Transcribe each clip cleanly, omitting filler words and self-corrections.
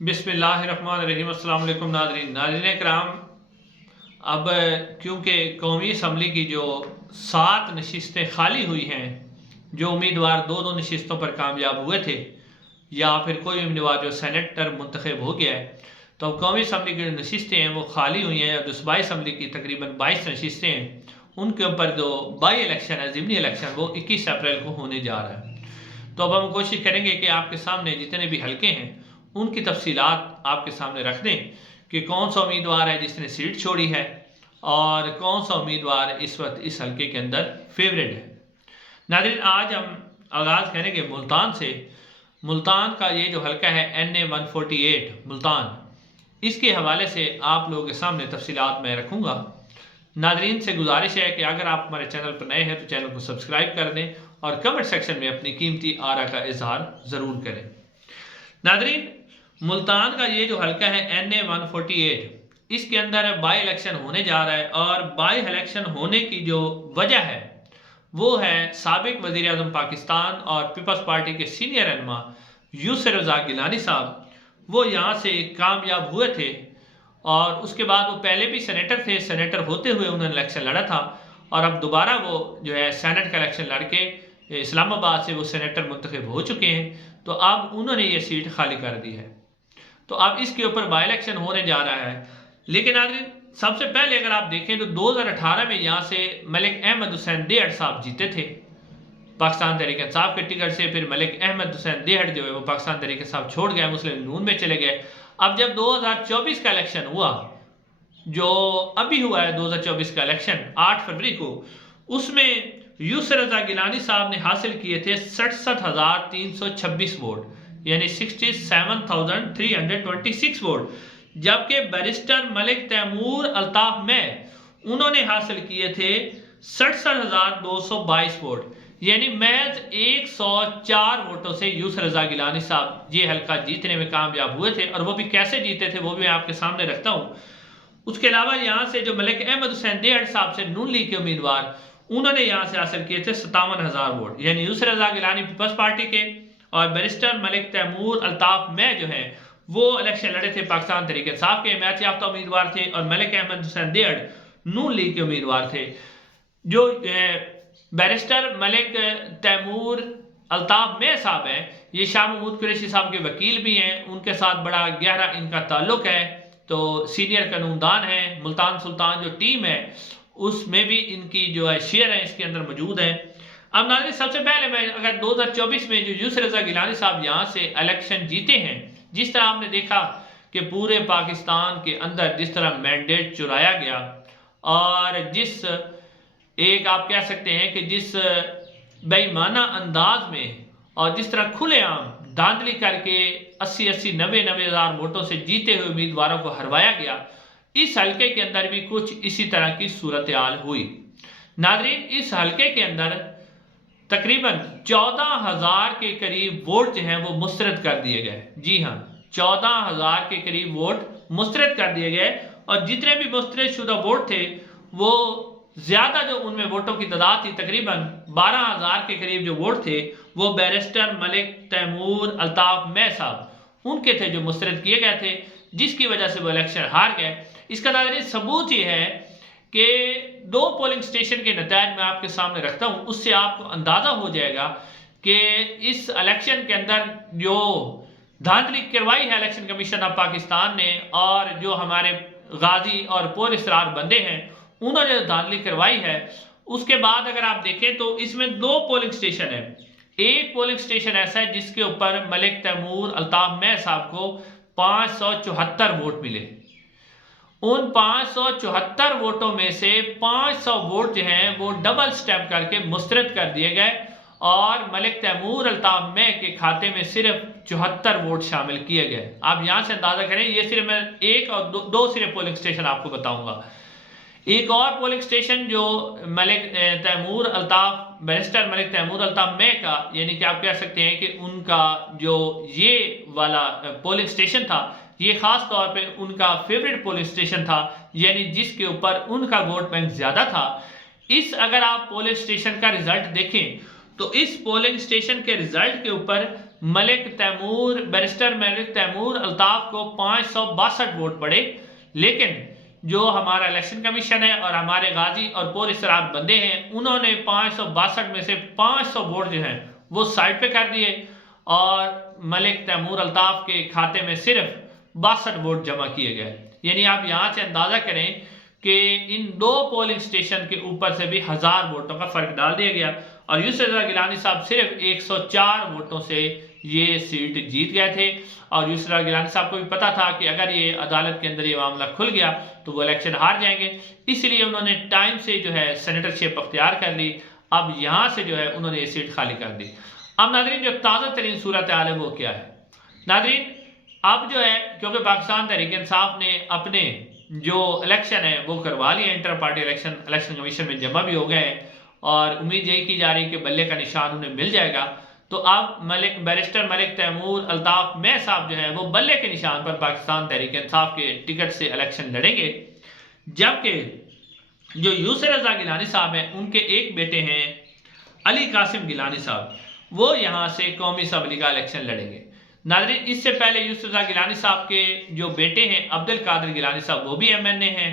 बिस्मिल्लाहिर्रहमानिर्रहीम। अस्सलाम वालेकुम नाज़रीन कराम। अब क्योंकि कौमी असम्बली की जो 7 नशिस्तें खाली हुई हैं, जो उम्मीदवार दो दो नशिस्तों पर कामयाब हुए थे या फिर कोई उम्मीदवार जो सेनेटर मुंतखब हो गया है, तो अब कौमी असम्बली की जो नशिस्तें हैं वो खाली हुई हैं। अब जो सूबाई असम्बली की तकरीबन 22 नशिस्तें हैं, उनके ऊपर जो बाई इलेक्शन है, ज़िमनी इलेक्शन, वो 21 अप्रैल को होने जा रहा है। तो अब हम कोशिश करेंगे कि आपके सामने जितने भी हलके हैं उनकी तफसीलात आपके सामने रख दें कि कौन सा उम्मीदवार है जिसने सीट छोड़ी है और कौन सा उम्मीदवार इस वक्त इस हलके के अंदर फेवरेट है। नाज़रीन, आज हम आगाज़ करेंगे मुल्तान से। मुल्तान का ये जो हलका है NA 148 मुल्तान, इसके हवाले से आप लोगों के सामने तफसीलात मैं रखूँगा। नाज़रीन से गुजारिश है कि अगर आप हमारे चैनल पर नए हैं तो चैनल को सब्सक्राइब कर दें और कमेंट सेक्शन में अपनी कीमती आरा का इजहार ज़रूर करें। नाज़रीन, मुल्तान का ये जो हलका है NA 148, इसके अंदर बाई इलेक्शन होने जा रहा है और बाई इलेक्शन होने की जो वजह है वो है साबिक वज़ीर आज़म पाकिस्तान और पीपल्स पार्टी के सीनियर रहनुमा यूसुफ रज़ाक गिलानी साहब, वो यहाँ से कामयाब हुए थे और उसके बाद वो पहले भी सेनेटर थे। सेनेटर होते हुए उन्होंने इलेक्शन लड़ा था और अब दोबारा वो जो है सेनेट का इलेक्शन लड़के इस्लामाबाद से वो सेनेटर मुंतखब हो चुके हैं। तो अब उन्होंने ये सीट खाली कर दी है, तो अब इसके ऊपर बाई इलेक्शन होने जा रहा है। लेकिन नाज़रीन, सबसे पहले अगर आप देखें तो 2018 में यहाँ से मलिक अहमद हुसैन देहड़ साहब जीते थे पाकिस्तान तहरीक इंसाफ के टिकट से। फिर मलिक अहमद हुसैन देहड़ जो है वो पाकिस्तान तहरीक इंसाफ छोड़ गए, मुस्लिम नून में चले गए। अब जब 2024 का इलेक्शन हुआ, जो अभी हुआ है 2024 का इलेक्शन 8 फरवरी को, उसमें यूसुफ रज़ाक गिलानी साहब ने हासिल किए थे 67,326 वोट, यानी 67,326 वोट, जबकि बैरिस्टर मलिक तैमूर अल्ताफ में उन्होंने हासिल किए थे 67,222 वोट, यानी महज 104 वोटों से यूसुफ रज़ाक गिलानी साहब ये हल्का जीतने में कामयाब हुए थे। और वो भी कैसे जीते थे वो भी मैं आपके सामने रखता हूँ। उसके अलावा यहाँ से जो मलिक अहमद हुसैन देहड़ साहब से नून लीग के उम्मीदवार, उन्होंने यहाँ से हासिल किए थे 57,000 वोट, यानी यूसुफ रज़ाक गिलानी पीपल्स पार्टी के और बैरिस्टर मलिक तैमूर अल्ताफ में जो है वो इलेक्शन लड़े थे पाकिस्तान तहरीक इंसाफ के, मैच याफ्ता उम्मीदवार थे, और मलिक अहमद हुसैन देहड़ नून लीग के उम्मीदवार थे। जो बैरिस्टर मलिक तैमूर अल्ताफ में साहब हैं, ये शाह महमूद कुरैशी साहब के वकील भी हैं, उनके साथ बड़ा गहरा इनका ताल्लुक है, तो सीनियर कानूनदान है। मुल्तान सुल्तान जो टीम है उसमें भी इनकी जो है शेयर है इसके अंदर मौजूद है। अब नाज़रीन, सबसे पहले मैं अगर 2024 में जो यूसुफ रज़ाक गिलानी साहब यहाँ से इलेक्शन जीते हैं, जिस तरह आपने देखा कि पूरे पाकिस्तान के अंदर जिस तरह मैंडेट चुराया गया और जिस एक आप कह सकते हैं कि जिस बेईमाना अंदाज में और जिस तरह खुलेआम धांधली करके 80-80, 90-90 हज़ार वोटों से जीते हुए उम्मीदवारों को हरवाया गया, इस हलके के अंदर भी कुछ इसी तरह की सूरत हाल हुई। नाज़रीन, इस हलके के अंदर तकरीबन 14,000 के करीब वोट जो हैं वो मुस्तरद कर दिए गए। जी हाँ, 14,000 के करीब वोट मुस्तरद कर दिए गए और जितने भी मुस्तरद शुदा वोट थे वो ज्यादा जो उनमें वोटों की तादाद थी, तकरीबन 12,000 के करीब जो वोट थे वो बैरिस्टर मलिक तैमूर अल्ताफ में साहब उनके थे जो मुस्तरद किए गए थे, जिसकी वजह से वो इलेक्शन हार गए। इसका नाज़रीन सबूत ये है कि 2 पोलिंग स्टेशन के नतीजे मैं आपके सामने रखता हूँ, उससे आपको अंदाजा हो जाएगा कि इस इलेक्शन के अंदर जो धांधली करवाई है इलेक्शन कमीशन ऑफ पाकिस्तान ने, और जो हमारे गाजी और पुरअसरार बंदे हैं उन्होंने जो धांधली करवाई है, उसके बाद अगर आप देखें तो इसमें 2 पोलिंग स्टेशन है। एक पोलिंग स्टेशन ऐसा है जिसके ऊपर मलिक तैमूर अल्ताफ में साहब को 574 वोट मिले। उन 574 वोटों में से 500 वोट जो हैं वो डबल स्टैम्प करके मुस्तरद कर दिए गए और मलिक तैमूर अल्ताफ में के खाते में सिर्फ 74 वोट शामिल किए गए। आप यहाँ से अंदाजा करें, ये सिर्फ मैं एक और दो सिर्फ पोलिंग स्टेशन आपको बताऊंगा। एक और पोलिंग स्टेशन जो मलिक तैमूर अल्ताफ बैरिस्टर मलिक तैमूर अल्ताफ में का, यानी कि आप कह सकते हैं कि उनका जो ये वाला पोलिंग स्टेशन था ये खास तौर पे उनका फेवरेट पोलिंग स्टेशन था, यानी जिसके ऊपर उनका वोट बैंक ज्यादा था। इस अगर आप पोलिंग स्टेशन का रिजल्ट देखें तो इस पोलिंग स्टेशन के रिजल्ट के ऊपर बैरिस्टर मलिक तैमूर अल्ताफ को 562 वोट पड़े। लेकिन जो हमारा इलेक्शन कमीशन है और हमारे गाजी और पुलिस बंदे हैं, उन्होंने 562 में से 500 वोट जो हैं वो साइड पे कर दिए और मलिक तैमूर अल्ताफ के खाते में सिर्फ 62 वोट जमा किए गए। यानी आप यहाँ से अंदाजा करें कि इन 2 पोलिंग स्टेशन के ऊपर से भी 1000 वोटों का फर्क डाल दिया गया और यूसुफ रज़ा गिलानी साहब सिर्फ 104 वोटों से ये सीट जीत गए थे। और यूसुफ रज़ा गिलानी साहब को भी पता था कि अगर ये अदालत के अंदर ये मामला खुल गया तो वो इलेक्शन हार जाएंगे, इसलिए उन्होंने टाइम से जो है सेनेटरशिप अख्तियार कर ली। अब यहाँ से जो है उन्होंने ये सीट खाली कर दी। अब नाज़रीन, जो ताज़ा तरीन सूरत हाल है वो क्या है नाज़रीन? अब जो है, क्योंकि पाकिस्तान तहरीक इंसाफ ने अपने जो इलेक्शन है वो करवा लिए, इंटर पार्टी इलेक्शन कमीशन में जमा भी हो गए हैं और उम्मीद यही की जा रही है कि बल्ले का निशान उन्हें मिल जाएगा। तो अब बैरिस्टर मलिक तैमूर अल्ताफ में साहब जो है वो बल्ले के निशान पर पाकिस्तान तहरीक इंसाफ के टिकट से इलेक्शन लड़ेंगे, जबकि जो यूसुफ रज़ा गिलानी साहब हैं उनके एक बेटे हैं अली कासिम गिलानी साहब, वो यहाँ से कौमी असम्बली का इलेक्शन लड़ेंगे। नाज़रीन, इससे पहले यूसुफ रज़ा गिलानी साहब के जो बेटे हैं अब्दुल कादिर गिलानी साहब वो भी MNA हैं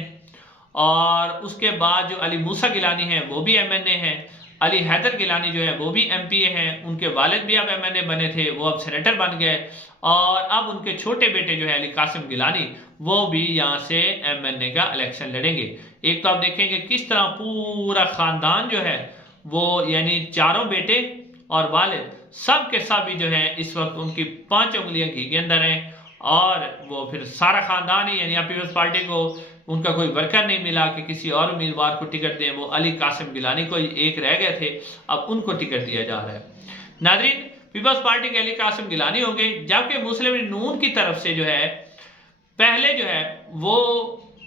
और उसके बाद जो अली मूसा गिलानी हैं वो भी MNA हैं। अली हैदर गिलानी जो है वो भी MPA हैं, उनके वालिद भी अब MNA बने थे, वो अब सेनेटर बन गए और अब उनके छोटे बेटे जो है अली कासिम गिलानी वो भी यहाँ से MNA का इलेक्शन लड़ेंगे। एक तो आप देखेंगे किस तरह पूरा ख़ानदान जो है वो, यानी चारों बेटे और वालिद सब के सब भी जो है इस वक्त उनकी 5 उंगलियां घी के अंदर हैं और वो फिर सारा खानदान ही, यानी पीपल्स पार्टी को उनका कोई वर्कर नहीं मिला कि किसी और उम्मीदवार को टिकट दें, वो अली कासिम गिलानी को एक रह गए थे, अब उनको टिकट दिया जा रहा है। नाज़रीन, पीपल्स पार्टी के अली कासिम गिलानी हो गए, जबकि मुस्लिम लीग नून की तरफ से जो है पहले जो है वो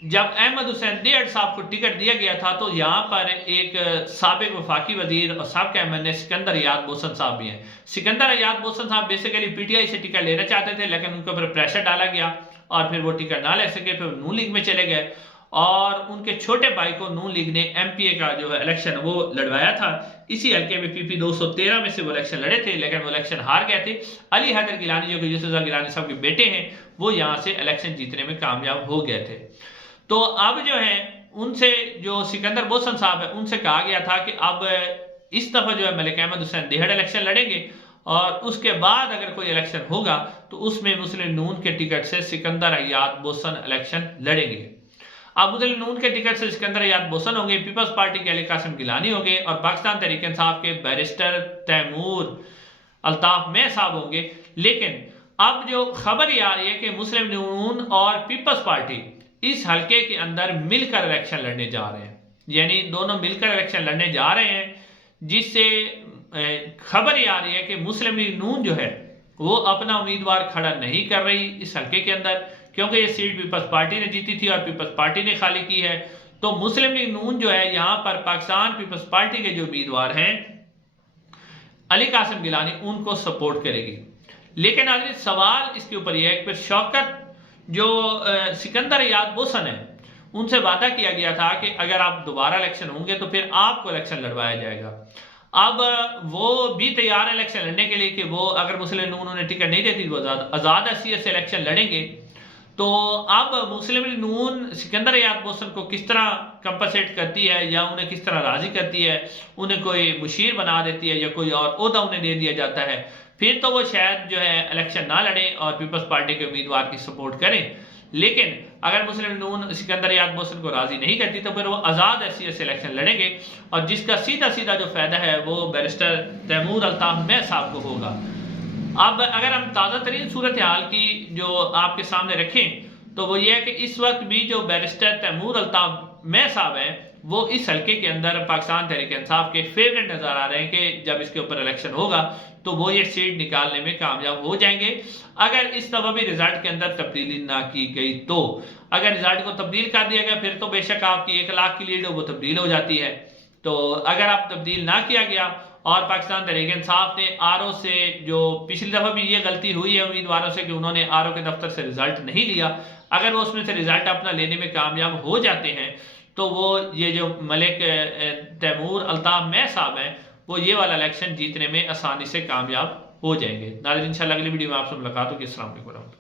जब अहमद हुसैन देहड़ साहब को टिकट दिया गया था तो यहाँ पर एक साबिक वफाकी वजीर और साबिक MNA सिकंदर याद बोसन साहब भी हैं। सिकंदर याद बोसन साहब बेसिकली PTI से टिकट लेना चाहते थे, लेकिन उनके ऊपर प्रेशर डाला गया और फिर वो टिकट ना ले सके, फिर नून लीग में चले गए और उनके छोटे भाई को नून लीग ने MPA का जो है इलेक्शन वो लड़वाया था। इसी हल्के में PP 213 में से वो इलेक्शन लड़े थे, लेकिन वो इलेक्शन हार गए थे। अली हैदर गिलानी जो कि यूसुफ रज़ा गिलानी साहब के बेटे हैं वो यहाँ से इलेक्शन जीतने में कामयाब हो गए थे। तो अब जो है उनसे, जो सिकंदर बोसन साहब है, उनसे कहा गया था कि अब इस दफा जो है मलिक अहमद हुसैन देहड़ इलेक्शन लड़ेंगे और उसके बाद अगर कोई इलेक्शन होगा तो उसमें मुस्लिम नून के टिकट से सिकंदर याद बोसन इलेक्शन लड़ेंगे। अब मुस्लिम नून के टिकट से सिकंदर याद बोसन होंगे, पीपल्स पार्टी के अली कासिम गिलानी होंगे और पाकिस्तान तहरीक इंसाफ के बैरिस्टर तैमूर अल्ताफ में साहब होंगे। लेकिन अब जो खबर ये आ रही है कि मुस्लिम नून और पीपल्स पार्टी इस हल्के के अंदर मिलकर इलेक्शन लड़ने जा रहे हैं, यानी दोनों मिलकर इलेक्शन लड़ने जा रहे हैं, जिससे खबर ये आ रही है कि मुस्लिम लीग नून जो है वो अपना उम्मीदवार खड़ा नहीं कर रही इस हल्के के अंदर, क्योंकि ये सीट पीपल्स पार्टी ने जीती थी और पीपल्स पार्टी ने खाली की है। तो मुस्लिम लीग नून जो है यहाँ पर पाकिस्तान पीपल्स पार्टी के जो उम्मीदवार हैं अली कासिम गिलानी, उनको सपोर्ट करेगी। लेकिन नाज़रीन, सवाल इसके ऊपर यह है कि फिर शौकत जो सिकंदर याद बोसन है उनसे वादा किया गया था कि अगर आप दोबारा इलेक्शन होंगे तो फिर आपको इलेक्शन लड़वाया जाएगा। अब वो भी तैयार है इलेक्शन लड़ने के लिए कि वो अगर मुस्लिम लीग उन्होंने टिकट नहीं देती वो आज़ाद हैसियत से इलेक्शन लड़ेंगे। तो अब मुस्लिम लीग नून सिकंदर याद बोसन को किस तरह कंपनसेट करती है या उन्हें किस तरह राजी करती है, उन्हें कोई मुशीर बना देती है या कोई और ओहदा उन्हें दे दिया जाता है, फिर तो वो शायद जो है इलेक्शन ना लड़ें और पीपल्स पार्टी के उम्मीदवार की सपोर्ट करें। लेकिन अगर मुस्लिम नून सिकंदर याद बोसन को राजी नहीं करती तो फिर वो आज़ाद हैसियत से इलेक्शन लड़ेंगे और जिसका सीधा सीधा जो फायदा है वो बैरिस्टर तैमूर अल्ताफ में साहब को होगा। अब अगर हम ताज़ा तरीन सूरत हाल की जो आपके सामने रखें तो वो ये है कि इस वक्त भी जो बैरिस्टर तैमूर अल्ताफ में साहब हैं वो इस हल्के के अंदर पाकिस्तान तहरीक इंसाफ के फेवरेट नजर आ रहे हैं कि जब इसके ऊपर इलेक्शन होगा तो वो ये सीट निकालने में कामयाब हो जाएंगे, अगर इस दफा भी रिजल्ट के अंदर तब्दीली ना की गई तो। अगर रिजल्ट को तब्दील कर दिया गया फिर तो बेशक आपकी 1 लाख की लीड वो तब्दील हो जाती है। तो अगर आप तब्दील ना किया गया और पाकिस्तान तहरीक इंसाफ ने RO से, जो पिछली दफा भी ये गलती हुई है उम्मीदवारों से कि उन्होंने RO के दफ्तर से रिजल्ट नहीं लिया, अगर वो उसमें से रिजल्ट अपना लेने में कामयाब हो जाते हैं तो वो ये जो मलिक तैमूर अल्ताफ में साहब हैं वो ये वाला इलेक्शन जीतने में आसानी से कामयाब हो जाएंगे। नाज़रीन, इंशाल्लाह अगली वीडियो में आपसे मुलाकात होगी। अस्सलाम वालेकुम।